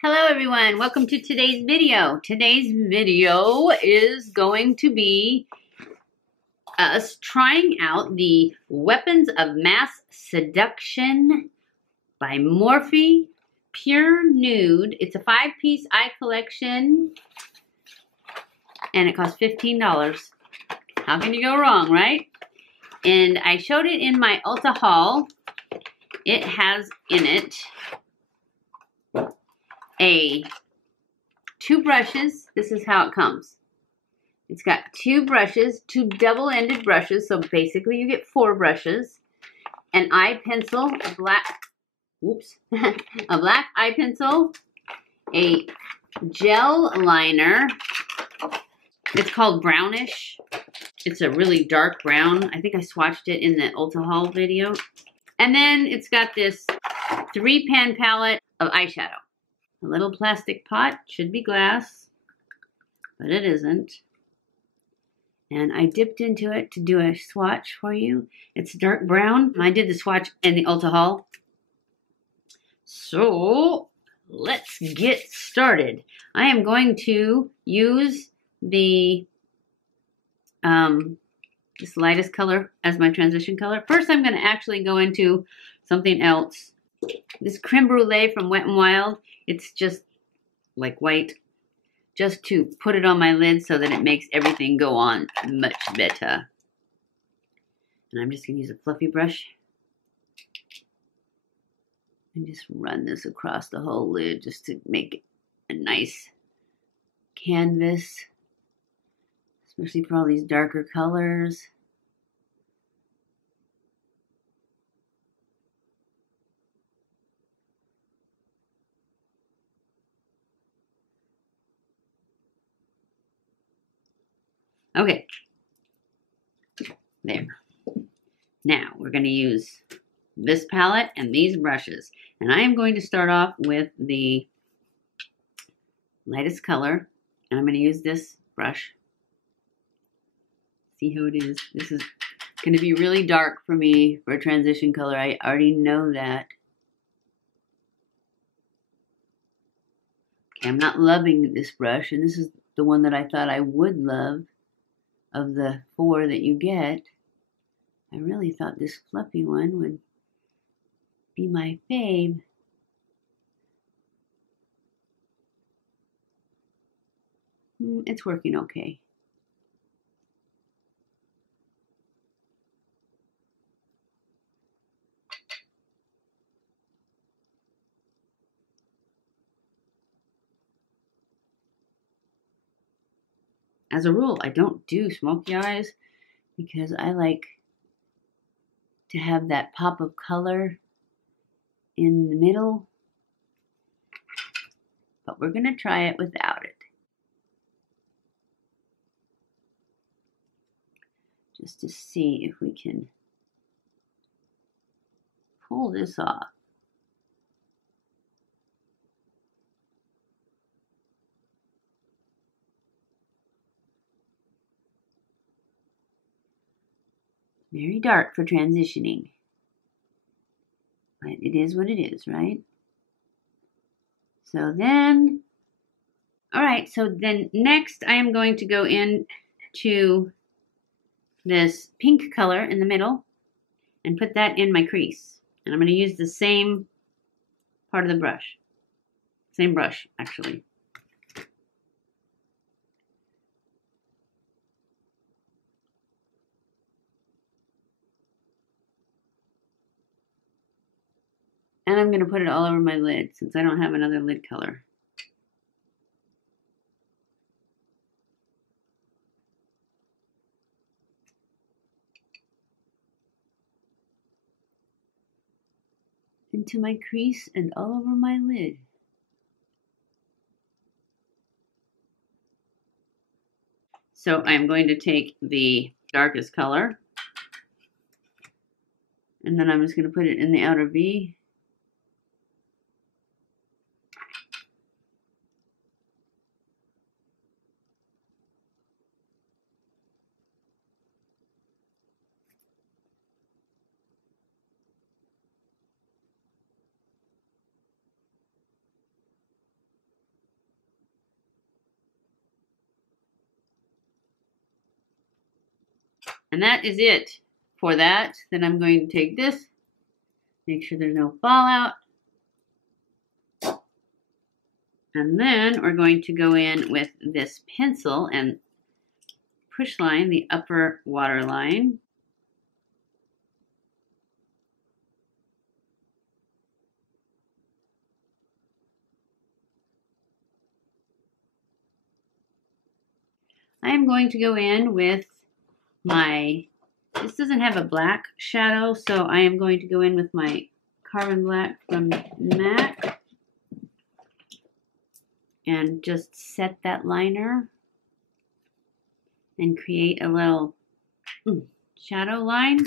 Hello everyone, welcome to today's video. Today's video is going to be us trying out the Weapons of Mass Seduction by Morphe Pure Nude. It's a 5-piece eye collection and it costs $15. How can you go wrong, right? And I showed it in my Ulta haul. It has in it two brushes. This is how it comes. It's got two brushes, two double-ended brushes, so basically you get 4 brushes, an eye pencil, a black eye pencil, a gel liner. It's called Brownish. It's a really dark brown. I think I swatched it in the Ulta haul video. And then it's got this 3-pan palette of eyeshadow. A little plastic pot, should be glass, but it isn't. And I dipped into it to do a swatch for you. It's dark brown. I did the swatch in the Ulta haul. So let's get started. I am going to use the this lightest color as my transition color. First, I'm going to actually go into something else. This Creme Brulee from Wet n Wild. It's just like white, just to put it on my lid so that it makes everything go on much better. And I'm just going to use a fluffy brush and just run this across the whole lid just to make it a nice canvas, especially for all these darker colors. Okay, there. Now we're going to use this palette and these brushes. And I am going to start off with the lightest color. And I'm going to use this brush. See how it is. This is going to be really dark for me for a transition color. I already know that. Okay, I'm not loving this brush. And this is the one that I thought I would love. Of the 4 that you get, I really thought this fluffy one would be my fave. It's working okay. As a rule, I don't do smoky eyes because I like to have that pop of color in the middle. But we're going to try it without it. Just to see if we can pull this off. Very dark for transitioning. But it is what it is, right? So then, alright, so then next I am going to go in to this pink color in the middle and put that in my crease. And I'm going to use the same part of the brush. Same brush, actually. And I'm going to put it all over my lid since I don't have another lid color. Into my crease and all over my lid. So I'm going to take the darkest color and then I'm just going to put it in the outer V. And that is it for that. Then I'm going to take this, make sure there's no fallout. And then we're going to go in with this pencil and push line the upper waterline. I am going to go in with my, this doesn't have a black shadow, so I am going to go in with my Carbon Black from MAC and just set that liner and create a little shadow line.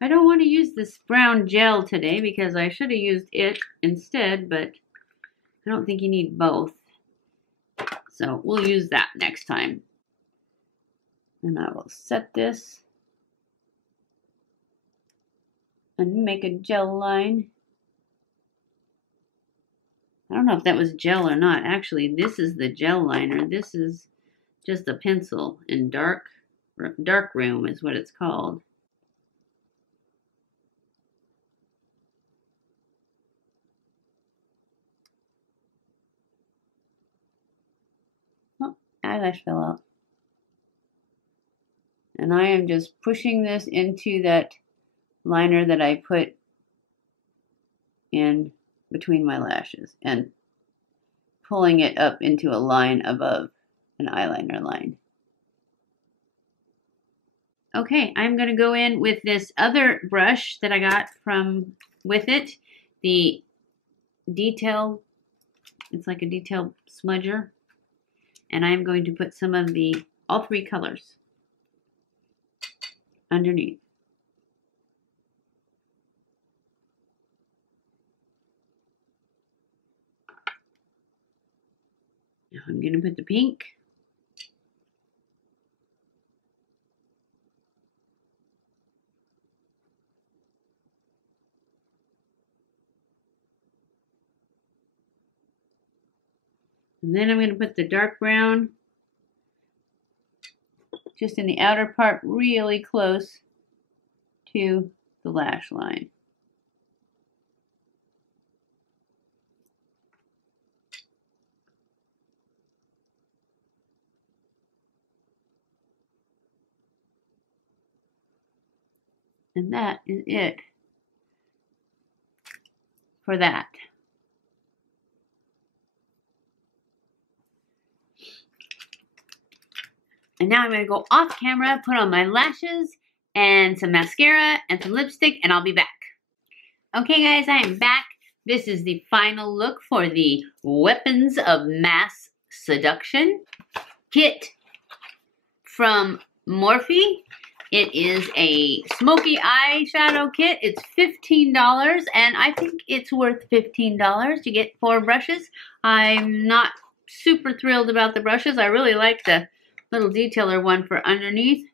I don't want to use this brown gel today because I should have used it instead, but I don't think you need both. So we'll use that next time. And I will set this and make a gel line. I don't know if that was gel or not. Actually, this is the gel liner. This is just a pencil in dark room is what it's called. Oh, eyelash fell out. And I am just pushing this into that liner that I put in between my lashes and pulling it up into a line above an eyeliner line. Okay, I'm going to go in with this other brush that I got from with it, the detail, it's like a detail smudger, and I'm going to put some of the, all three colors underneath. Now I'm going to put the pink. And then I'm going to put the dark brown just in the outer part, really close to the lash line. And that is it for that. And now I'm going to go off camera, put on my lashes and some mascara and some lipstick, and I'll be back. Okay guys, I am back. This is the final look for the Weapons of Mass Seduction kit from Morphe. It is a Smokey eyeshadow kit. It's $15, and I think it's worth $15. You get 4 brushes. I'm not super thrilled about the brushes. I really like the little detailer one for underneath.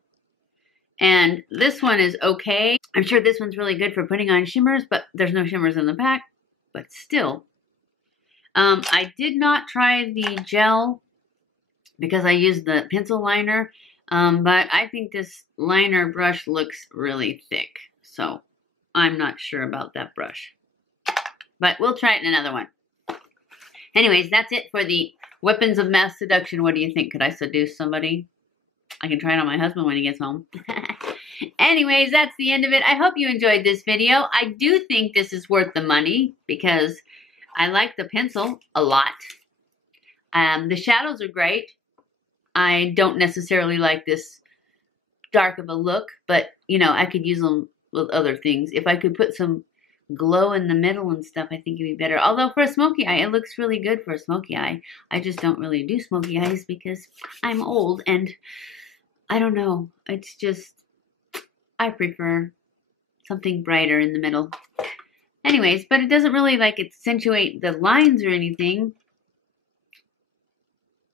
And this one is okay. I'm sure this one's really good for putting on shimmers, but there's no shimmers in the back. But still. I did not try the gel because I used the pencil liner. But I think this liner brush looks really thick. So I'm not sure about that brush. But we'll try it in another one. Anyways, that's it for the Weapons of Mass Seduction. What do you think? Could I seduce somebody? I can try it on my husband when he gets home. Anyways, that's the end of it. I hope you enjoyed this video. I do think this is worth the money because I like the pencil a lot. The shadows are great. I don't necessarily like this dark of a look, but, you know, I could use them with other things. If I could put some glow in the middle and stuff, I think it'd be better. Although for a smoky eye, it looks really good for a smoky eye. I just don't really do smoky eyes because I'm old and I don't know. It's just, I prefer something brighter in the middle. Anyways, but it doesn't really like accentuate the lines or anything.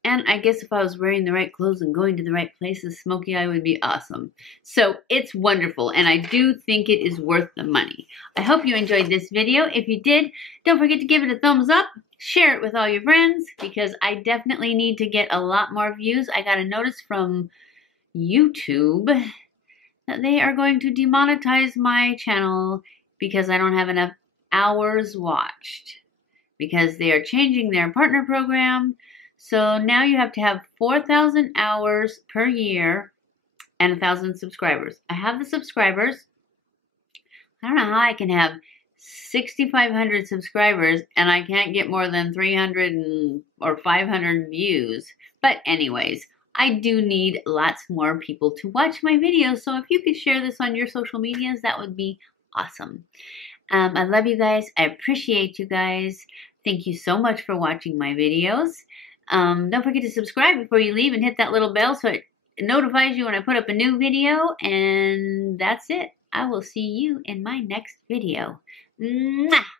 And I guess if I was wearing the right clothes and going to the right places, smoky eye would be awesome. So it's wonderful, and I do think it is worth the money. I hope you enjoyed this video. If you did, don't forget to give it a thumbs up. Share it with all your friends, because I definitely need to get a lot more views. I got a notice from YouTube that they are going to demonetize my channel because I don't have enough hours watched. Because they are changing their partner program. So now you have to have 4,000 hours per year and 1,000 subscribers. I have the subscribers. I don't know how I can have 6,500 subscribers and I can't get more than 300 or 500 views. But anyways, I do need lots more people to watch my videos. So if you could share this on your social medias, that would be awesome. I love you guys. I appreciate you guys. Thank you so much for watching my videos. Don't forget to subscribe before you leave and hit that little bell so it notifies you when I put up a new video. And that's it. I will see you in my next video. Mwah!